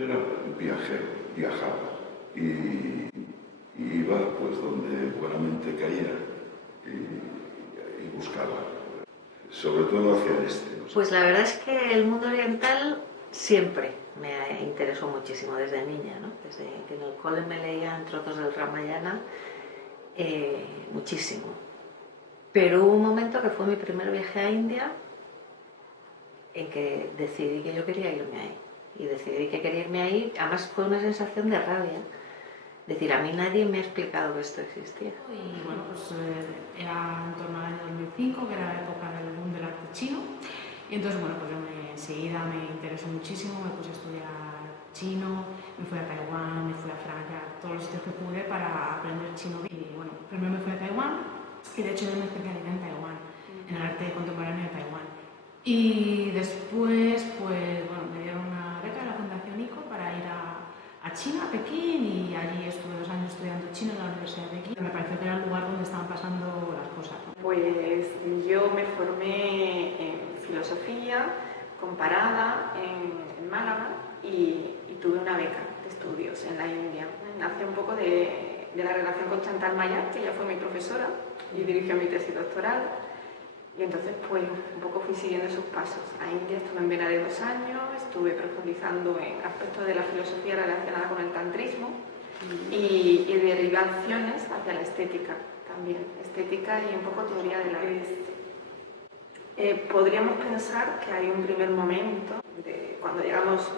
Yo era un viajero, viajaba y iba pues donde buenamente caía y buscaba, sobre todo hacia el este. ¿No? Pues la verdad es que el mundo oriental siempre me interesó muchísimo desde niña, ¿no? Desde que en el cole me leían trozos del Ramayana, muchísimo. Pero hubo un momento que fue mi primer viaje a India en que decidí que yo quería irme ahí. Y decidí que quería irme ahí, además fue una sensación de rabia. Es decir, a mí nadie me ha explicado que esto existía. Y bueno, pues era en torno al año 2005, que era la época del boom del arte chino. Y entonces, bueno, pues yo enseguida me interesó muchísimo, me puse a estudiar chino, me fui a Taiwán, me fui a Francia, todos los sitios que pude para aprender chino. Y bueno, primero me fui a Taiwán y de hecho yo me especialicé en Taiwán, en el arte contemporáneo de Taiwán. Y después, pues bueno, me dieron una beca de la Fundación ICO para ir a China, a Pekín, y allí estuve 2 años estudiando chino en la Universidad de Pekín. Me pareció que era el lugar donde estaban pasando las cosas. Pues yo me formé en filosofía comparada en Málaga y tuve una beca de estudios en la India. Nace un poco de la relación con Chantal Mayar, que ella fue mi profesora y dirigió mi tesis doctoral. Y entonces pues un poco fui siguiendo sus pasos. A India estuve en Viena de 2 años, estuve profundizando en aspectos de la filosofía relacionada con el tantrismo y derivaciones hacia la estética también. Estética y un poco teoría del arte. Podríamos pensar que hay un primer momento, cuando llegamos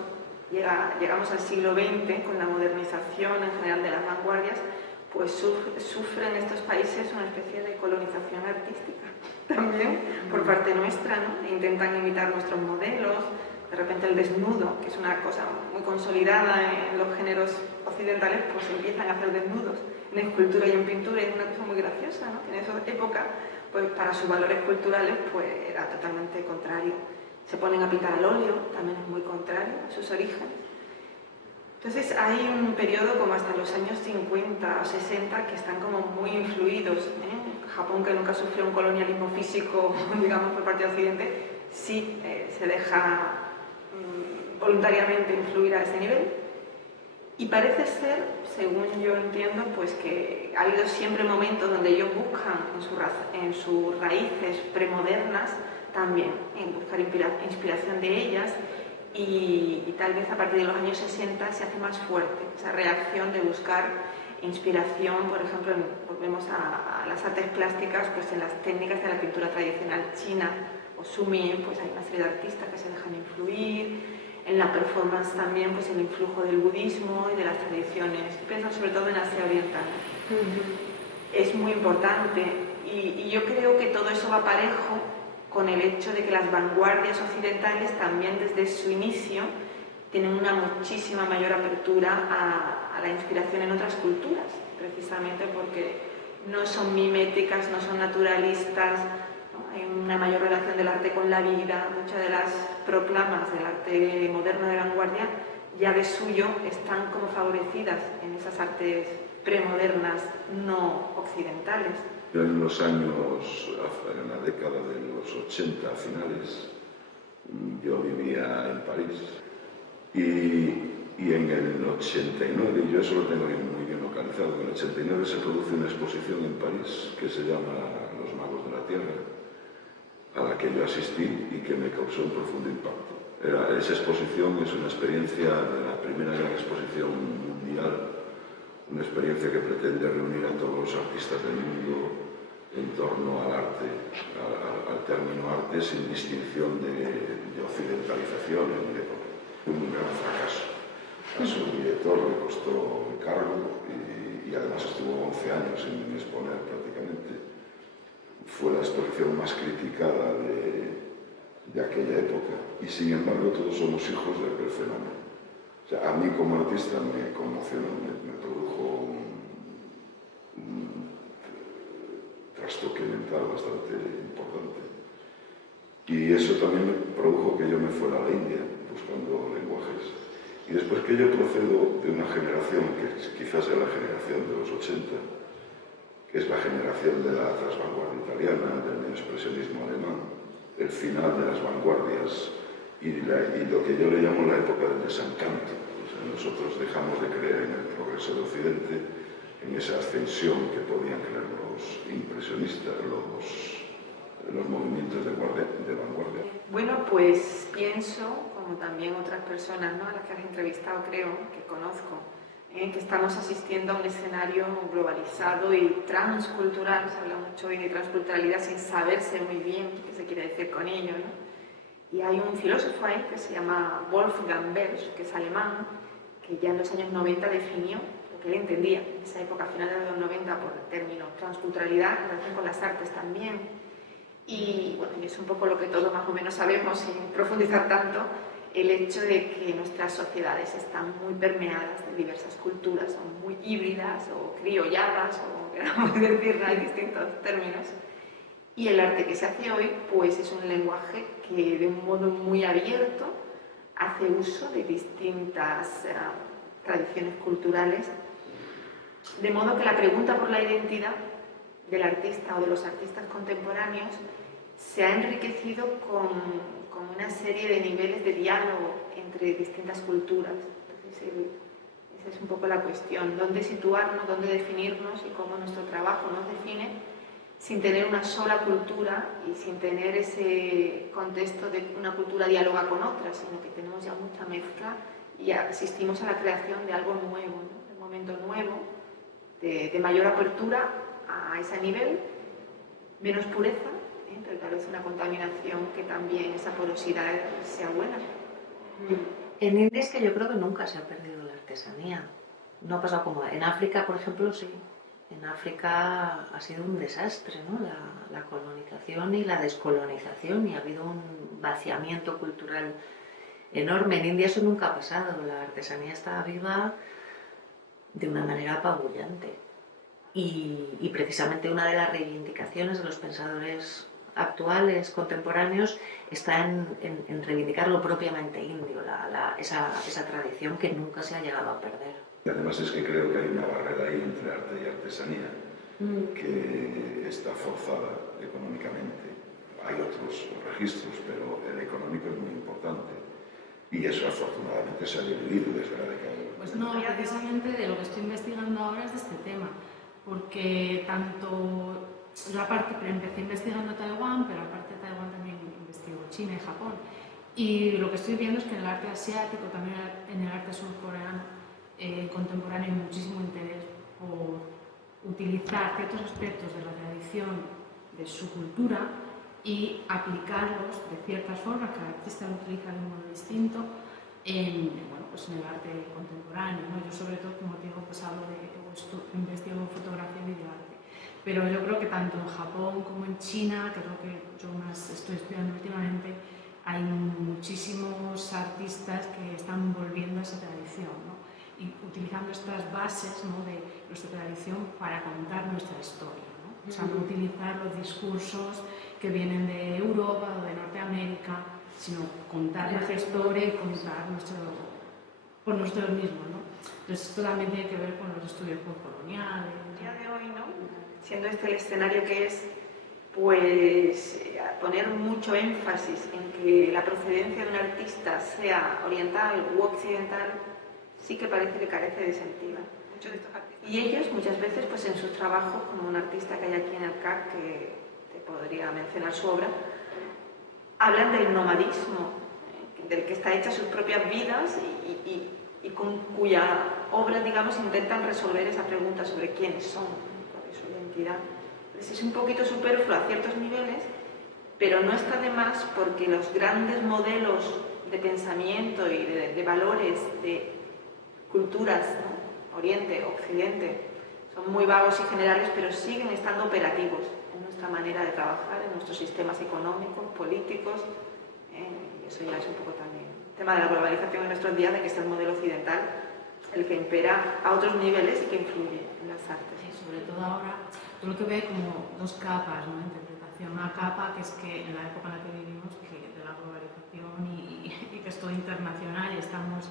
al siglo XX, con la modernización en general de las vanguardias, pues sufren estos países una especie de colonización artística también por parte nuestra, ¿no? E intentan imitar nuestros modelos. De repente el desnudo, que es una cosa muy consolidada en los géneros occidentales, pues empiezan a hacer desnudos en escultura y en pintura, y es una cosa muy graciosa, ¿no? Que en esa época, pues para sus valores culturales, pues era totalmente contrario. Se ponen a pintar al óleo, también es muy contrario a sus orígenes. Entonces hay un periodo como hasta los años 50 o 60 que están como muy influidos, ¿eh? Japón, que nunca sufrió un colonialismo físico, digamos, por parte de Occidente, sí se deja voluntariamente influir a ese nivel. Y parece ser, según yo entiendo, pues que ha habido siempre momentos donde ellos buscan en sus raíces premodernas también, en buscar inspiración de ellas. Y tal vez a partir de los años 60 se hace más fuerte esa reacción de buscar inspiración, por ejemplo, volvemos a las artes plásticas, pues en las técnicas de la pintura tradicional china o sumi, pues hay una serie de artistas que se dejan influir, en la performance también, pues el influjo del budismo y de las tradiciones, pienso sobre todo en Asia Oriental. Es muy importante y yo creo que todo eso va parejo con el hecho de que las vanguardias occidentales también desde su inicio tienen una muchísima mayor apertura a la inspiración en otras culturas, precisamente porque no son miméticas, no son naturalistas, ¿no? Hay una mayor relación del arte con la vida. Muchas de las proclamas del arte moderno de vanguardia ya de suyo están como favorecidas en esas artes premodernas no occidentales. En los años, en la década de los 80 finales, yo vivía en París y en el 89, yo eso lo tengo muy bien localizado, en el 89 se produce una exposición en París que se llama Los Magos de la Tierra, a la que yo asistí y que me causó un profundo impacto. Esa exposición es una experiencia de la primera gran exposición mundial, una experiencia que pretende reunir a todos los artistas del mundo en torno al arte, al término arte, sin distinción de occidentalización ni de un gran fracaso. A su director le costó el cargo y además estuvo 11 años sin exponer prácticamente. Fue la exposición más criticada de aquella época y sin embargo todos somos hijos de aquel fenómeno. O sea, a mí como artista me conmocionó, me produjo un trastoque mental bastante importante. Y eso también me produjo que yo me fuera a la India buscando lenguajes. Y después que yo procedo de una generación que quizás sea la generación de los 80, que es la generación de la transvanguardia italiana, del neoexpresionismo alemán, el final de las vanguardias y lo que yo le llamo la época del desencanto. O sea, Nosotros dejamos de creer en el progreso de Occidente, en esa ascensión que podían creer los impresionistas, los movimientos de vanguardia. Bueno, pues pienso, como también otras personas, ¿no?, a las que has entrevistado, creo, que conozco, que estamos asistiendo a un escenario globalizado y transcultural. Se habla mucho hoy de transculturalidad sin saberse muy bien qué se quiere decir con ello, ¿no? Y hay un filósofo ahí que se llama Wolfgang Belsch, que es alemán, que ya en los años 90 definió lo que él entendía en esa época, final de los 90, por el término transculturalidad, en relación con las artes también. Y bueno, y es un poco lo que todos más o menos sabemos, sin profundizar tanto, el hecho de que nuestras sociedades están muy permeadas de diversas culturas, son muy híbridas o criolladas, o queramos decir, hay distintos términos. Y el arte que se hace hoy, pues es un lenguaje que de un modo muy abierto hace uso de distintas tradiciones culturales, de modo que la pregunta por la identidad del artista o de los artistas contemporáneos se ha enriquecido con una serie de niveles de diálogo entre distintas culturas. Entonces, esa es un poco la cuestión, dónde situarnos, dónde definirnos y cómo nuestro trabajo nos define, sin tener una sola cultura y sin tener ese contexto de una cultura diáloga con otra, sino que tenemos ya mucha mezcla y asistimos a la creación de algo nuevo, ¿no?, de un momento nuevo, de mayor apertura a ese nivel, menos pureza, pero tal vez una contaminación que también esa porosidad sea buena. En India es que yo creo que nunca se ha perdido la artesanía. No ha pasado como en África, por ejemplo, sí. En África ha sido un desastre, ¿no?, la colonización y la descolonización, y ha habido un vaciamiento cultural enorme. En India eso nunca ha pasado, la artesanía está viva de una manera apabullante. Y precisamente una de las reivindicaciones de los pensadores actuales, contemporáneos, está en reivindicar lo propiamente indio, esa tradición que nunca se ha llegado a perder. Y además es que creo que hay una barrera ahí entre arte y artesanía que está forzada económicamente. Hay otros registros, pero el económico es muy importante. Y eso afortunadamente se ha diluido desde la década de los 90. Pues no, precisamente de lo que estoy investigando ahora es de este tema, porque tanto la parte, pero empecé investigando Taiwán, pero aparte de Taiwán también investigo China y Japón. Y lo que estoy viendo es que en el arte asiático, también en el arte surcoreano, contemporáneo, hay muchísimo interés por utilizar ciertos aspectos de la tradición de su cultura y aplicarlos de ciertas formas, cada artista lo utiliza de un modo distinto, en el arte contemporáneo, ¿no? Yo sobre todo, como te digo, pues hablo investigo fotografía y videoarte. Pero yo creo que tanto en Japón como en China, que es lo que yo más estoy estudiando últimamente, hay muchísimos artistas que están volviendo a esa tradición, ¿no?, y utilizando estas bases, ¿no?, de nuestra tradición para contar nuestra historia, ¿no? O sea, no utilizar los discursos que vienen de Europa o de Norteamérica, sino contar nuestra historia y contar por nosotros mismos, ¿no? Entonces esto también tiene que ver con los estudios postcoloniales. El día de hoy, ¿no?, siendo este el escenario que es, pues poner mucho énfasis en que la procedencia de un artista sea oriental u occidental, sí que parece que carece de sentido. Muchos de estos artistas. Y ellos muchas veces, pues en sus trabajos, como un artista que hay aquí en el CAC, que te podría mencionar su obra, hablan del nomadismo, del que está hecha sus propias vidas y con cuya obra, digamos, intentan resolver esa pregunta sobre quiénes son, cuál es su identidad. Entonces es un poquito superfluo a ciertos niveles, pero no está de más porque los grandes modelos de pensamiento y de valores de culturas, ¿no?, Oriente, Occidente, son muy vagos y generales, pero siguen estando operativos en nuestra manera de trabajar, en nuestros sistemas económicos, políticos, y eso ya es un poco también el tema de la globalización en nuestros días, de que es el modelo occidental el que impera a otros niveles y que influye en las artes. Sí, sobre todo ahora, yo lo que veo como dos capas, ¿no?, de interpretación. Una capa que es que en la época en la que vivimos, que de la globalización y que es todo internacional y estamos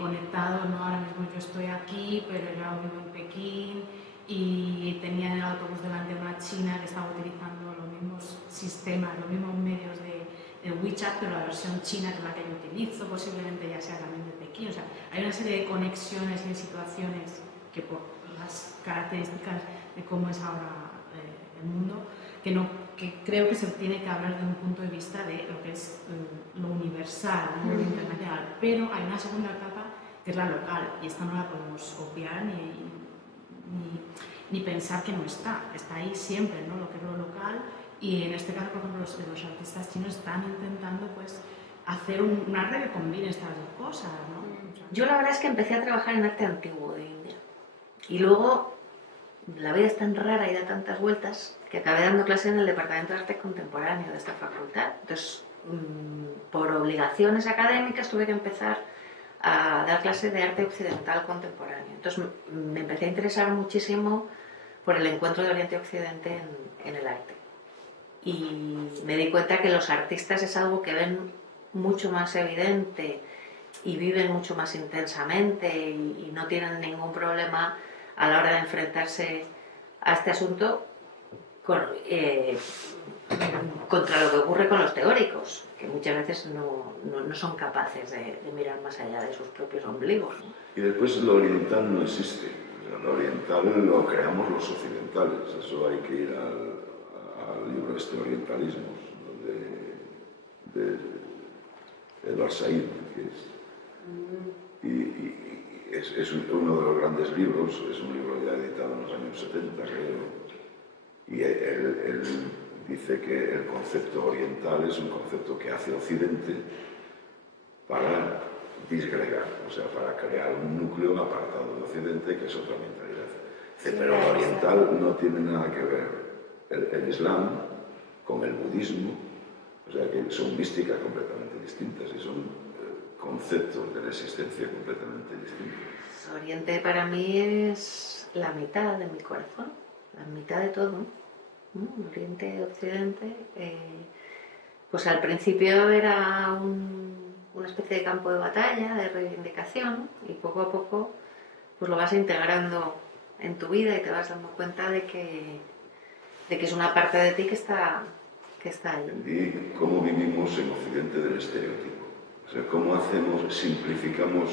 conectados, ¿no? Ahora mismo yo estoy aquí, pero yo vivo en Pekín y tenía en el autobús delante una china que estaba utilizando los mismos sistemas, los mismos medios de el WeChat, pero la versión china, que es la que yo utilizo, posiblemente ya sea también de Pekín. O sea, hay una serie de conexiones y de situaciones que por las características de cómo es ahora el mundo, que creo que se tiene que hablar desde un punto de vista de lo que es lo universal, ¿no? Lo internacional. Pero hay una segunda etapa que es la local, y esta no la podemos obviar ni pensar que no está ahí siempre, ¿no? Lo que es lo local. Y en este caso, por ejemplo, los artistas chinos están intentando pues hacer una red que combine estas dos cosas, ¿no? O sea, yo la verdad es que empecé a trabajar en arte antiguo de India. Y luego la vida es tan rara y da tantas vueltas que acabé dando clase en el Departamento de Arte Contemporáneo de esta facultad. Entonces, por obligaciones académicas tuve que empezar a dar clase de arte occidental contemporáneo. Entonces me empecé a interesar muchísimo por el encuentro de Oriente y Occidente en el arte. Y me di cuenta que los artistas es algo que ven mucho más evidente y viven mucho más intensamente y no tienen ningún problema a la hora de enfrentarse a este asunto contra lo que ocurre con los teóricos, que muchas veces no son capaces de mirar más allá de sus propios ombligos, ¿no? Y después lo oriental no existe. O sea, lo oriental lo creamos los occidentales. Eso hay que ir al libro Orientalismos, de Edward Said, que es uno de los grandes libros, es un libro ya editado en los años 70, creo. Y él dice que el concepto oriental es un concepto que hace Occidente para disgregar, o sea, para crear un núcleo apartado de Occidente, que es otra mentalidad. Dice, pero lo oriental no tiene nada que ver el Islam con el budismo, o sea, que son místicas completamente distintas y son conceptos de la existencia completamente distintos. Oriente para mí es la mitad de mi corazón, la mitad de todo, ¿no? Oriente, Occidente, pues al principio era una especie de campo de batalla, de reivindicación, y poco a poco pues lo vas integrando en tu vida y te vas dando cuenta de que es una parte de ti que está ahí. Y cómo vivimos en Occidente del estereotipo, o sea, cómo simplificamos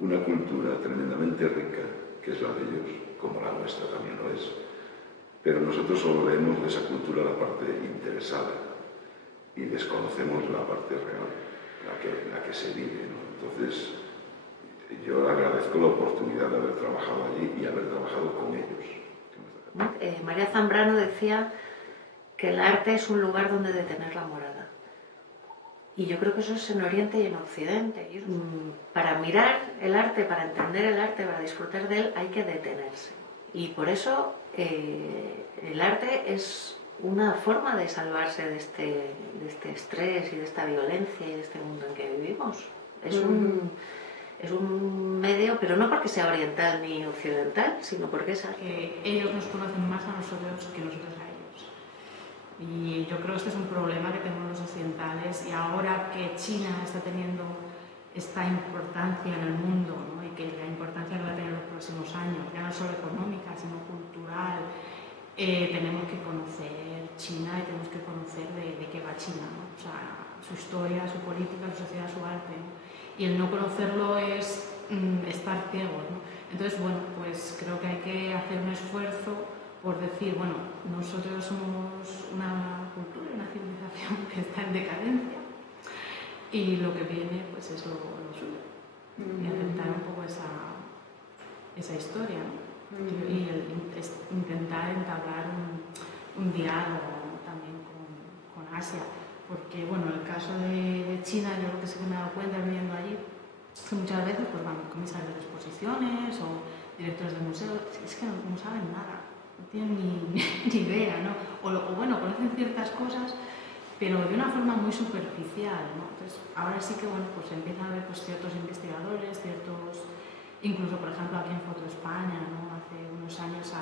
una cultura tremendamente rica, que es la de ellos, como la nuestra también lo es. Pero nosotros solo vemos de esa cultura la parte interesada y desconocemos la parte real, la que se vive, ¿no? Entonces, yo agradezco la oportunidad de haber trabajado allí y haber trabajado con ellos. María Zambrano decía que el arte es un lugar donde detener la morada. Y yo creo que eso es en Oriente y en Occidente. Para mirar el arte, para entender el arte, para disfrutar de él, hay que detenerse. Y por eso el arte es una forma de salvarse de este estrés y de esta violencia y de este mundo en que vivimos. Es un medio, pero no porque sea oriental ni occidental, sino porque es arte. Que ellos nos conocen más a nosotros que nosotros a ellos. Y yo creo que este es un problema que tenemos los occidentales, y ahora que China está teniendo esta importancia en el mundo, ¿no? Y que la importancia que va a tener en los próximos años, ya no solo económica, sino cultural, tenemos que conocer China y tenemos que conocer de qué va China, ¿no? O sea, su historia, su política, su sociedad, su arte, ¿no? Y el no conocerlo es estar ciegos, ¿no? Entonces, bueno, pues creo que hay que hacer un esfuerzo por decir, bueno, nosotros somos una cultura, una civilización que está en decadencia, y lo que viene pues es lo suyo, y aceptar un poco esa historia, ¿no? Y intentar entablar un diálogo también con Asia, porque bueno, el caso de China, yo lo que sí que me he dado cuenta viviendo allí, que muchas veces pues van comisarios de exposiciones o directores de museos, es que no saben nada, no tienen ni idea, ¿no? O bueno, conocen ciertas cosas, pero de una forma muy superficial, ¿no? Entonces, ahora sí que, bueno, pues empiezan a haber pues, ciertos investigadores, incluso, por ejemplo, aquí en Foto España, ¿no? Hace unos años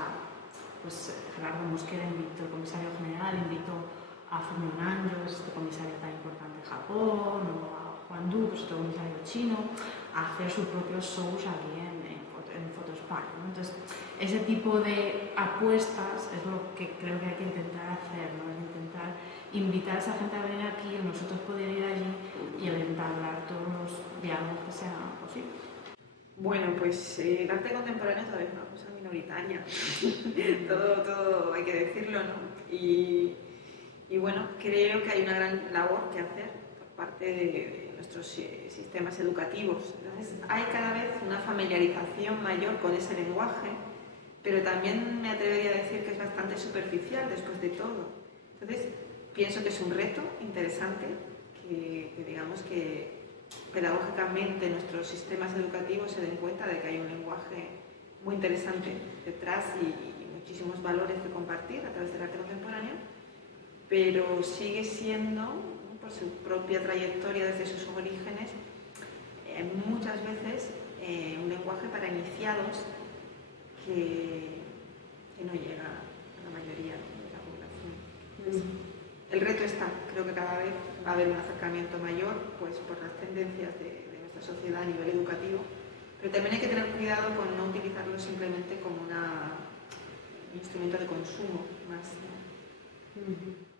Gerardo Mosquera, el comisario general, invitó a Fumion Anjo, este comisario tan importante de Japón, o a Juan Du, pues otro comisario chino, a hacer sus propios shows aquí en Foto España. España, ¿no? Entonces, ese tipo de apuestas es lo que creo que hay que intentar hacer, ¿no? Intentar invitar a esa gente a venir aquí, nosotros poder ir allí y entablar todos los diálogos que sean posibles. Bueno, pues el arte contemporáneo todavía es una cosa minoritaria, todo hay que decirlo, ¿no? Y bueno, creo que hay una gran labor que hacer por parte de nuestros sistemas educativos. Entonces, hay cada vez una familiarización mayor con ese lenguaje, pero también me atrevería a decir que es bastante superficial después de todo. Entonces, pienso que es un reto interesante que digamos que pedagógicamente nuestros sistemas educativos se den cuenta de que hay un lenguaje muy interesante detrás y muchísimos valores que compartir a través del arte contemporáneo, pero sigue siendo, ¿no?, por su propia trayectoria desde sus orígenes, muchas veces un lenguaje para iniciados que no llega a la mayoría de la población. El reto está, creo que cada vez va a haber un acercamiento mayor, pues por las tendencias de nuestra sociedad a nivel educativo, pero también hay que tener cuidado con no utilizarlo simplemente como un instrumento de consumo más, ¿no?